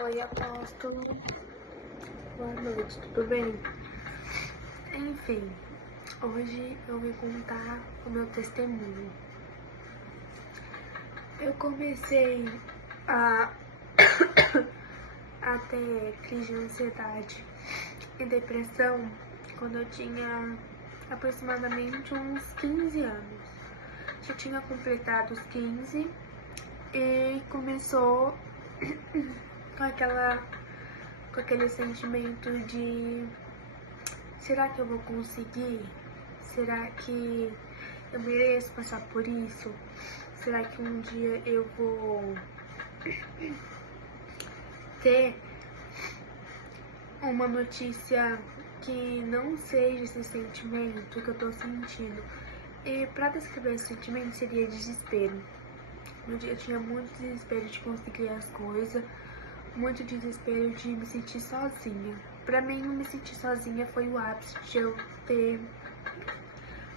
Oi, apóstolo. Boa noite, tudo bem? Enfim, hoje eu vim contar o meu testemunho. Eu comecei a, a ter crise de ansiedade e depressão quando eu tinha aproximadamente uns 15 anos. Já tinha completado os 15 e começou com aquele sentimento de: será que eu vou conseguir? Será que eu mereço passar por isso? Será que um dia eu vou ter uma notícia que não seja esse sentimento que eu tô sentindo? E pra descrever esse sentimento seria desespero. Eu tinha muito desespero de conseguir as coisas, muito desespero de me sentir sozinha. Pra mim, não me sentir sozinha foi o ápice de eu ter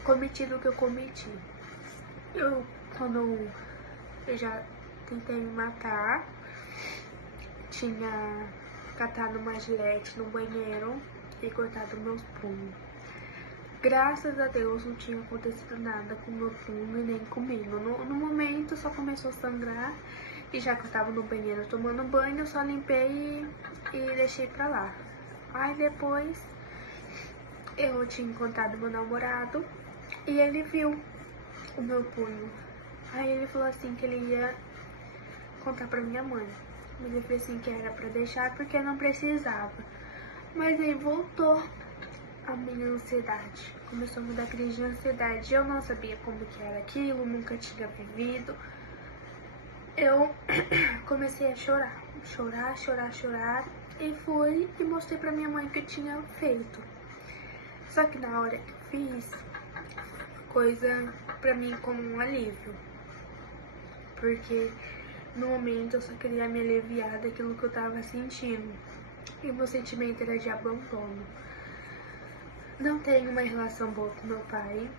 cometido o que eu cometi. Quando eu já tentei me matar, tinha catado uma gilete no banheiro e cortado meus punhos. Graças a Deus não tinha acontecido nada com meu punho e nem comigo. No momento só começou a sangrar e já que eu tava no banheiro tomando banho, eu só limpei e deixei pra lá. Aí depois eu tinha encontrado meu namorado e ele viu o meu punho. Aí ele falou assim que ele ia contar pra minha mãe. Mas eu falei assim que era pra deixar porque eu não precisava. Mas aí voltou a minha ansiedade. Começou a me dar crise de ansiedade. Eu não sabia como que era aquilo, nunca tinha vivido. Eu comecei a chorar. E fui e mostrei pra minha mãe o que eu tinha feito. Só que na hora que eu fiz, coisa pra mim como um alívio. Porque no momento eu só queria me aliviar daquilo que eu tava sentindo. E meu sentimento era de abandono. Não tenho uma relação boa com meu pai.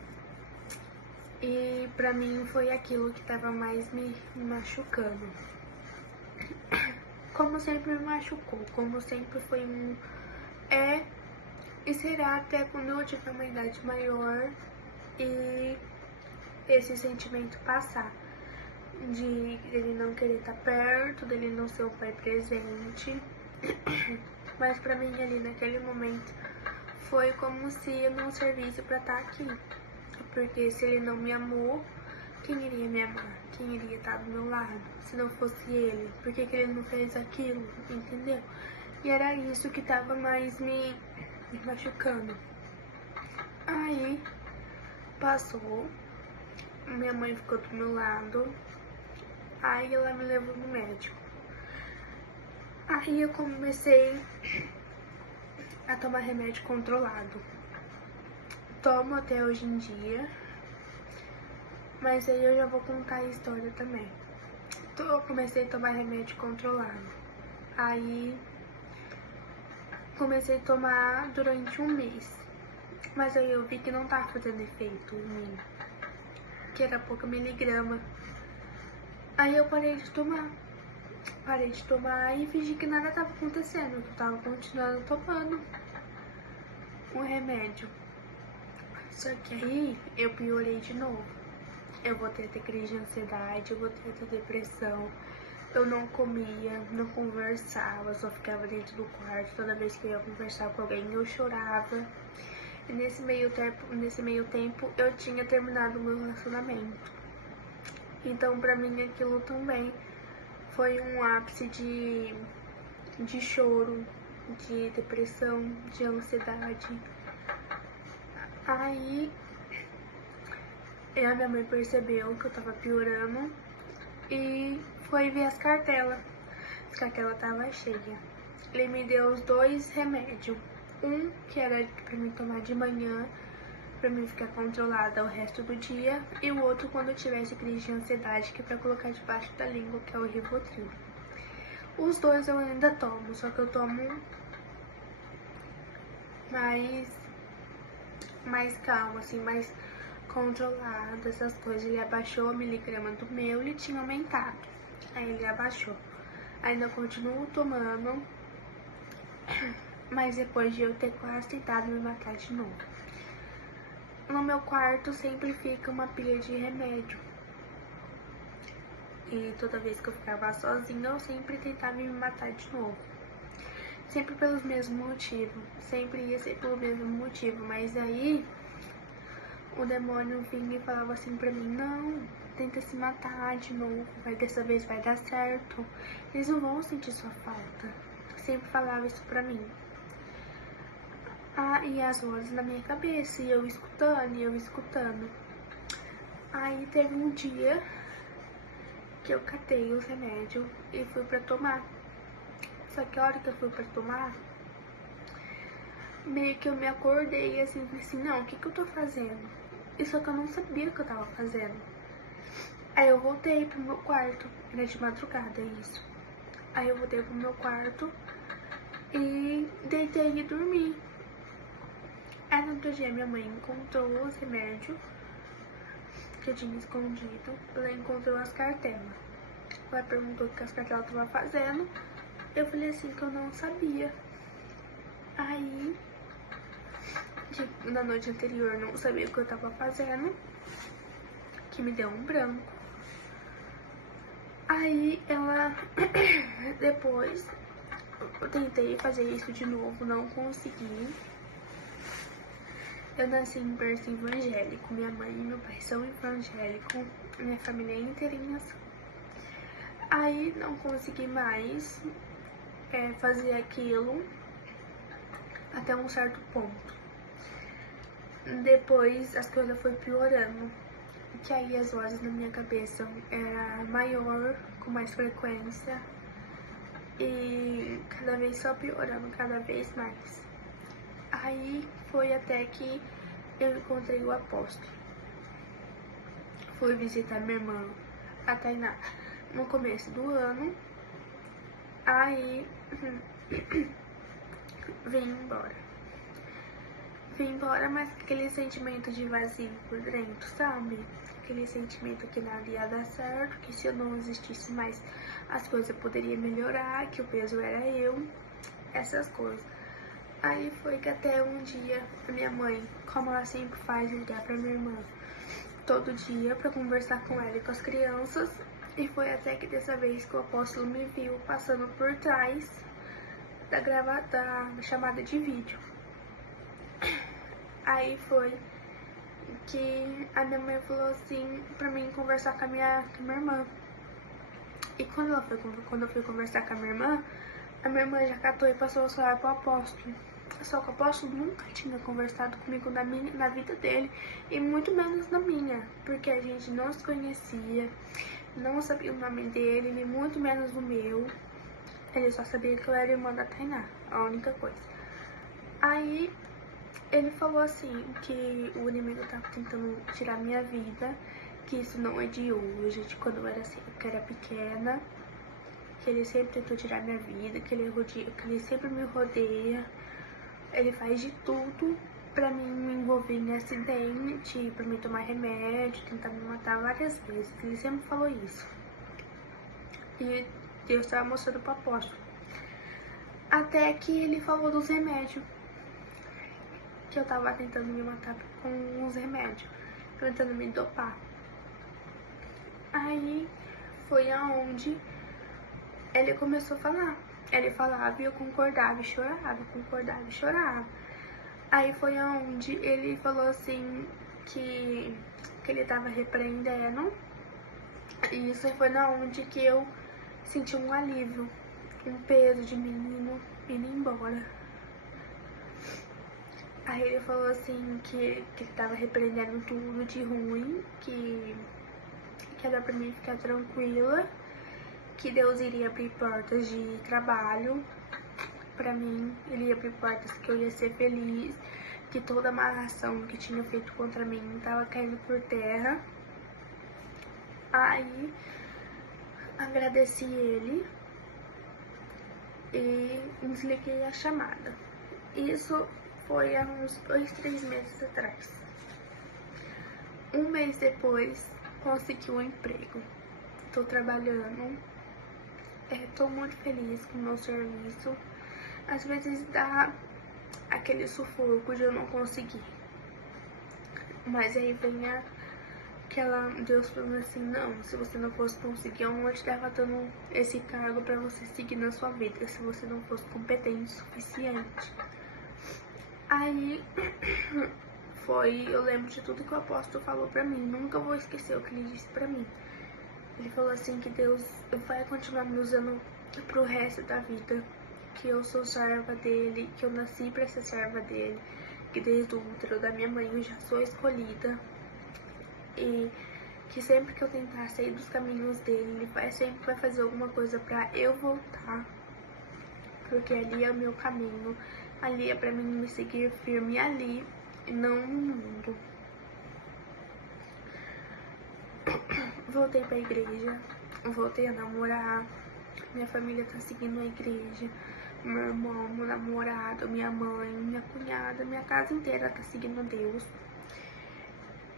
E pra mim foi aquilo que tava mais me machucando. Como sempre me machucou, como sempre foi e será até quando eu tiver uma idade maior e esse sentimento passar. De ele não querer estar perto, dele não ser um pai presente. Mas pra mim ali naquele momento foi como se eu não servisse pra estar aqui. Porque se ele não me amou, quem iria me amar? Quem iria estar do meu lado? Se não fosse ele, por que ele não fez aquilo? Entendeu? E era isso que tava mais me machucando. Aí passou, minha mãe ficou do meu lado, aí ela me levou no médico. Aí eu comecei a tomar remédio controlado. Tomo até hoje em dia, mas aí eu já vou contar a história também. Eu comecei a tomar remédio controlado. Aí comecei a tomar durante um mês, mas aí eu vi que não tava fazendo efeito em mim, que era pouca miligrama. Aí eu parei de tomar e fingi que nada tava acontecendo, que eu tava continuando tomando o remédio. Só que aí eu piorei de novo. Eu voltei a ter crise de ansiedade, eu voltei a ter depressão. Eu não comia, não conversava, só ficava dentro do quarto. Toda vez que eu ia conversar com alguém, eu chorava. E nesse meio tempo, eu tinha terminado o meu relacionamento. Então, pra mim, aquilo também foi um ápice de choro, de depressão, de ansiedade. Aí, a minha mãe percebeu que eu tava piorando e foi ver as cartelas. As cartelas tava cheia. Ele me deu os 2 remédios. Um que era pra mim tomar de manhã, pra mim ficar controlada o resto do dia, e o outro quando eu tivesse crise de ansiedade, que é pra colocar debaixo da língua, que é o Rivotril. Os 2 eu ainda tomo, só que eu tomo mais calma, assim, mais controlado, essas coisas. Ele abaixou a miligrama do meu, ele tinha aumentado, aí ele abaixou. ainda continuo tomando, mas depois de eu ter quase tentado me matar de novo. No meu quarto sempre fica uma pilha de remédio. E toda vez que eu ficava sozinha, eu sempre tentava me matar de novo. Sempre pelos mesmos motivos. Sempre ia ser pelo mesmo motivo. Mas aí, o demônio vinha e falava assim pra mim: não, tenta se matar de novo. Dessa vez vai dar certo. Eles não vão sentir sua falta. Sempre falava isso pra mim. E as vozes na minha cabeça. E eu escutando. Aí teve um dia que eu catei os remédios e fui pra tomar. Só que a hora que eu fui pra tomar, meio que eu me acordei assim, falei assim, não, o que eu tô fazendo? E só que eu não sabia o que eu tava fazendo. Aí eu voltei pro meu quarto, era de madrugada isso. Aí eu voltei pro meu quarto e deitei e dormi. Aí no outro dia minha mãe encontrou os remédios que eu tinha escondido. Ela encontrou as cartelas. Ela perguntou o que as cartelas estavam fazendo. Eu falei assim que eu não sabia. Aí, na noite anterior, não sabia o que eu tava fazendo, que me deu um branco. Aí ela, depois, eu tentei fazer isso de novo, não consegui. Eu nasci em berço evangélico, minha mãe e meu pai são evangélicos, minha família é inteirinha. Aí não consegui mais fazer aquilo até um certo ponto. Depois as coisas foram piorando, que aí as vozes na minha cabeça eram maior, com mais frequência, e cada vez só piorando, cada vez mais. Aí foi até que eu encontrei o apóstolo. Fui visitar minha irmã, a Tainá, no começo do ano. Aí vim embora. Vim embora, mas aquele sentimento de vazio por dentro, sabe? Aquele sentimento que nada ia dar certo, que se eu não existisse mais as coisas poderiam melhorar, que o peso era eu, essas coisas. Aí foi que até um dia a minha mãe, como ela sempre faz, ligar pra minha irmã todo dia pra conversar com ela e com as crianças. E foi até que dessa vez que o apóstolo me viu passando por trás da chamada de vídeo. Aí foi que a minha mãe falou assim pra mim conversar com a minha irmã. E quando eu fui conversar com a minha irmã já catou e passou o celular pro apóstolo. Só que o apóstolo nunca tinha conversado comigo na vida dele, e muito menos na minha, porque a gente não se conhecia, não sabia o nome dele, nem muito menos o meu. Ele só sabia que eu era irmã da Tainá, a única coisa. Aí ele falou assim que o inimigo tava tentando tirar minha vida, que isso não é de hoje, de quando eu era pequena, que ele sempre tentou tirar minha vida, que ele sempre me rodeia. Ele faz de tudo pra mim me envolver em acidente, pra mim tomar remédio, tentar me matar várias vezes. Ele sempre falou isso. E Deus estava mostrando pro apóstolo. Até que ele falou dos remédios. Que eu tava tentando me matar com os remédios. Tentando me dopar. Aí foi aonde ele começou a falar. Ele falava e eu concordava e chorava. Aí foi aonde ele falou assim que ele tava repreendendo. E isso foi na onde que eu senti um alívio, um peso de menino indo embora. Aí ele falou assim que ele tava repreendendo tudo de ruim, que era pra mim ficar tranquila, que Deus iria abrir portas de trabalho pra mim, ele ia abrir portas que eu ia ser feliz, que toda a amarração que tinha feito contra mim tava caindo por terra. Aí agradeci ele e desliguei a chamada. Isso foi há uns 2, 3 meses atrás. Um mês depois consegui um emprego. Tô trabalhando tô muito feliz com o meu serviço. Às vezes dá aquele sufoco de eu não conseguir. Mas aí vem Deus falando assim, não, se você não fosse conseguir, eu não te tava dando esse cargo pra você seguir na sua vida, se você não fosse competente o suficiente. Aí eu lembro de tudo que o apóstolo falou pra mim, nunca vou esquecer o que ele disse pra mim. Ele falou assim que Deus vai continuar me usando pro resto da vida, que eu sou serva dele, que eu nasci pra ser serva dele, que desde o útero da minha mãe eu já sou escolhida, e que sempre que eu tentar sair dos caminhos dele, ele sempre vai fazer alguma coisa pra eu voltar, porque ali é o meu caminho, ali é pra mim me seguir firme ali, e não no mundo. Voltei pra igreja, voltei a namorar, minha família tá seguindo a igreja, meu irmão, meu namorado, minha mãe, minha cunhada, minha casa inteira tá seguindo Deus.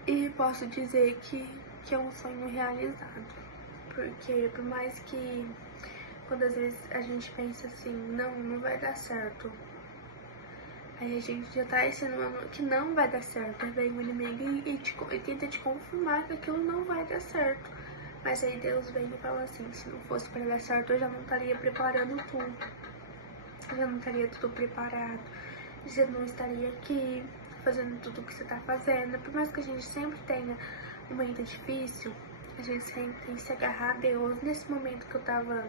E posso dizer que é um sonho realizado, porque por mais que quando às vezes a gente pensa assim, não vai dar certo, aí a gente já tá ensinando que não vai dar certo, aí vem o inimigo e tenta te confirmar que aquilo não vai dar certo. Mas aí Deus vem e fala assim, se não fosse para dar certo, eu já não estaria preparando tudo. Eu já não estaria tudo preparado. Você não estaria aqui fazendo tudo o que você tá fazendo. Por mais que a gente sempre tenha um momento difícil, a gente sempre tem que se agarrar a Deus. Nesse momento que eu tava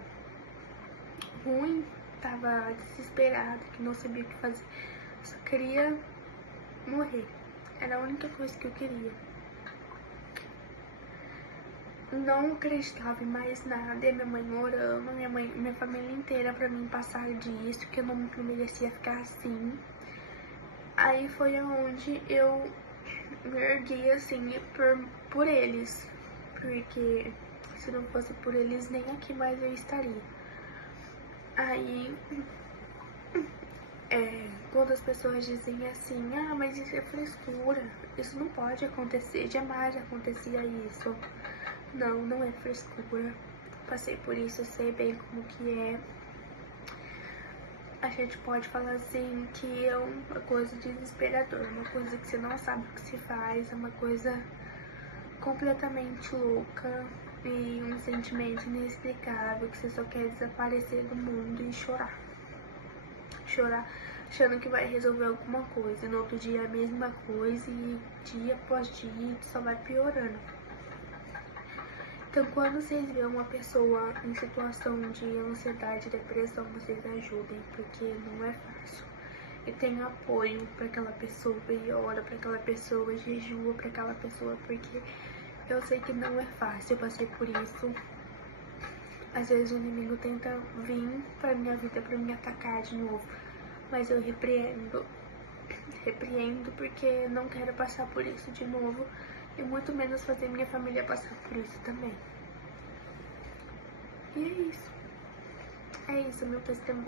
ruim, tava desesperada, que não sabia o que fazer, eu só queria morrer. Era a única coisa que eu queria. Não acreditava em mais nada, e minha mãe orando, minha família inteira pra mim passar disso, que eu não merecia ficar assim. Aí foi onde eu me ergui assim por eles, porque se não fosse por eles nem aqui mais eu estaria. Aí quando as pessoas dizem assim, mas isso é frescura, isso não pode acontecer, jamais acontecia isso. Não é frescura. Passei por isso, eu sei bem como que é. A gente pode falar assim que é uma coisa desesperadora, uma coisa que você não sabe o que se faz, é uma coisa completamente louca e um sentimento inexplicável que você só quer desaparecer do mundo e chorar. Chorar achando que vai resolver alguma coisa, e no outro dia é a mesma coisa e dia após dia só vai piorando. Então, quando vocês veem uma pessoa em situação de ansiedade e depressão, vocês ajudem, porque não é fácil. E tenha apoio para aquela pessoa, e ora para aquela pessoa, e jejua para aquela pessoa, porque eu sei que não é fácil, eu passei por isso. Às vezes o inimigo tenta vir para minha vida para me atacar de novo, mas eu repreendo porque não quero passar por isso de novo. E muito menos fazer minha família passar por isso também. E é isso. É isso, meu testemunho.